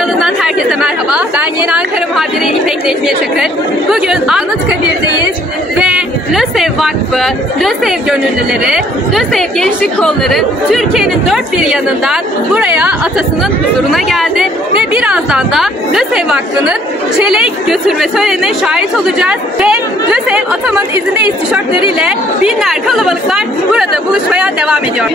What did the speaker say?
kanalından herkese merhaba. Ben Yeni Ankara muhabiri İpek Necmiye Çakır. Bugün Anıtkabir'deyiz ve LÖSEV Vakfı, LÖSEV gönüllüleri, LÖSEV Gençlik Kolları Türkiye'nin dört bir yanından buraya atasının huzuruna geldi ve birazdan da LÖSEV Vakfı'nın çelenk götürme törenine şahit olacağız ve LÖSEV Atamın izindeyiz tişörtleriyle binler kalabalıklar burada buluşmaya devam ediyor.